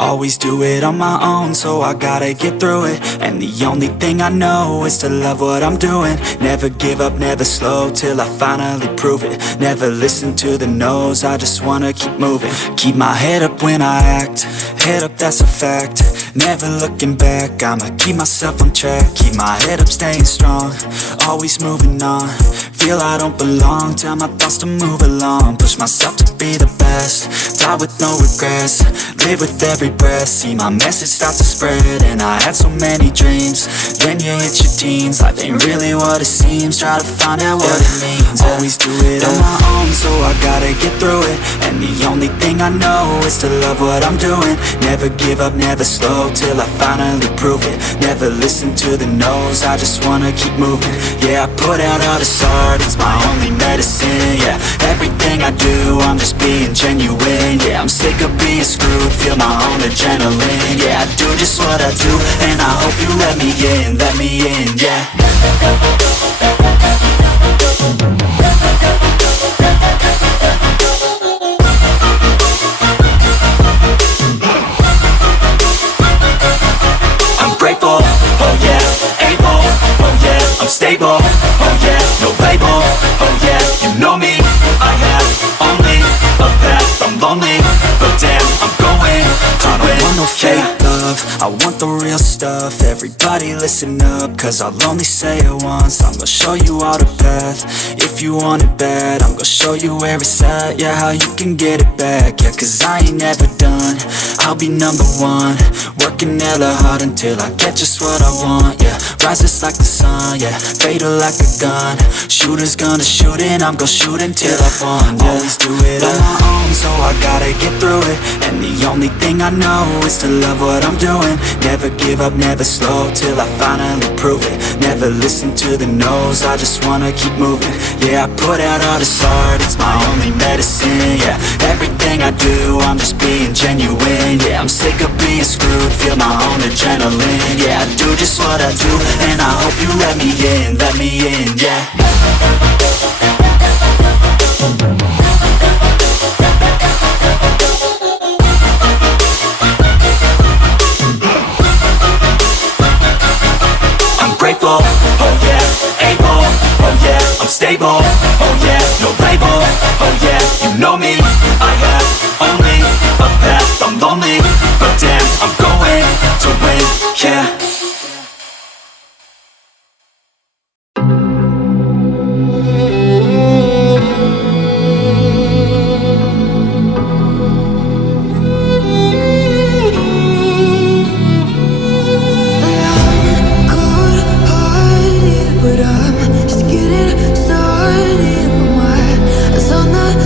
Always do it on my own, so I gotta get through it. And the only thing I know is to love what I'm doing. Never give up, never slow, till I finally prove it. Never listen to the no's, I just wanna keep moving. Keep my head up when I act, head up, that's a fact. Never looking back, I'ma keep myself on track. Keep my head up, staying strong, always moving on. feel I don't belong, tell my thoughts to move along, push myself to be the best, die with no regrets, live with every breath, see my message start to spread. And I had so many dreams, then you hit your teens, life ain't really what it seems, try to find out what it means. Always do it on my own, so I gotta get through it, and the only thing I know is to love what I'm doing. Never give up, never slow, till I finally prove it. Never listen to the no's, I just wanna keep moving. Yeah, I put out all this art, it's my only medicine. Yeah, everything I do, I'm just being genuine. Yeah, I'm sick of being screwed, feel my own adrenaline. Yeah, I do just what I do, and I hope you let me in, yeah. Grateful, oh yeah, able, oh yeah, I'm stable, oh yeah, no label, oh yeah, you know me, I have only a path, I'm lonely, but damn, I'm going to win. I don't want no fake love, I want the real stuff. Everybody listen up, cause I'll only say it once. I'm gonna show you all the path, if you want it bad, I'm gonna show you where it's at, yeah, how you can get it back. Yeah, cause I ain't never done, I'll be number one, working hella hard until I get just what I want. Yeah, rises like the sun, yeah, fatal like a gun. Shooter's gonna shoot and I'm gonna shoot until I won. Yeah, always do it on my own, so I gotta get through it, and the only thing I know is to love what I'm doing. Never give up, never slow, till I finally prove it. Never listen to the no's, I just wanna keep moving. Yeah, I put out all this art, it's my only medicine. Yeah, everything I do, I'm just being genuine. Yeah, I'm sick of being screwed, feel my own adrenaline. Yeah, I do just what I do, and I hope you let me in, yeah. Grateful, oh yeah, able, oh yeah, I'm stable, oh yeah, no label, oh yeah, you know me, I have only a path, I'm lonely, but damn, I'm going to win, yeah. But I'm just getting started. My eyes on the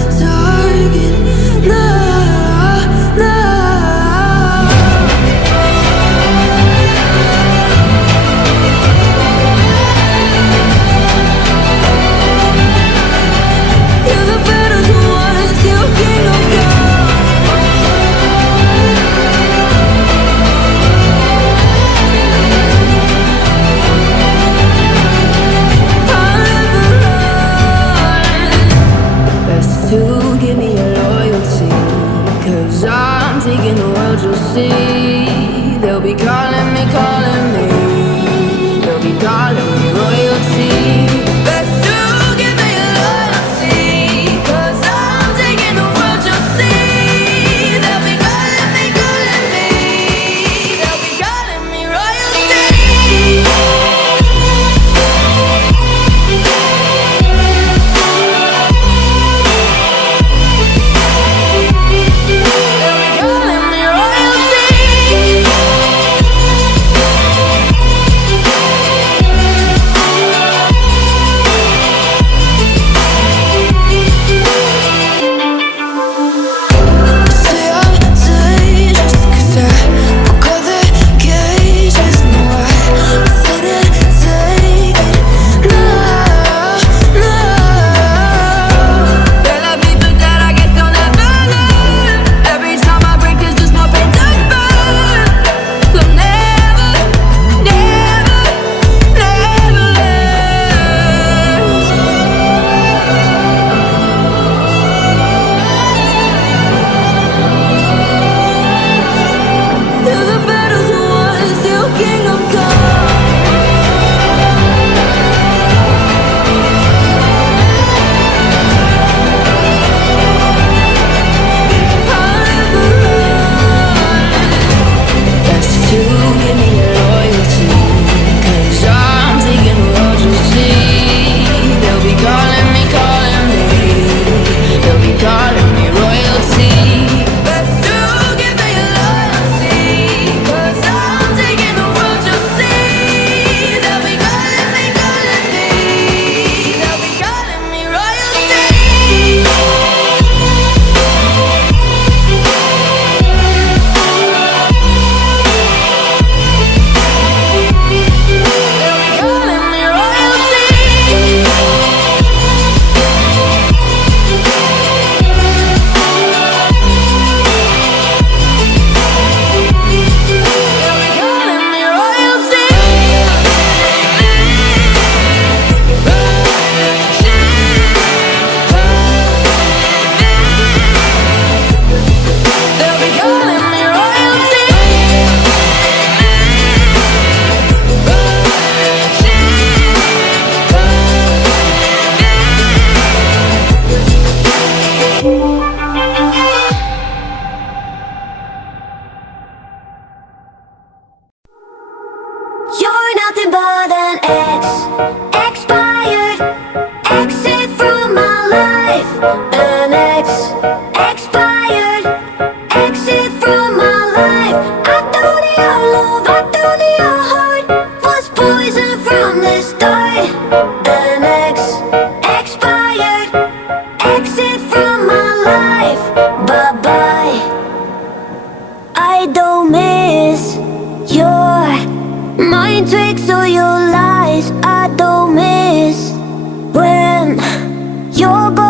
expired. Exit from my life, bye-bye. I don't miss your mind tricks or your lies. I don't miss when you're gone.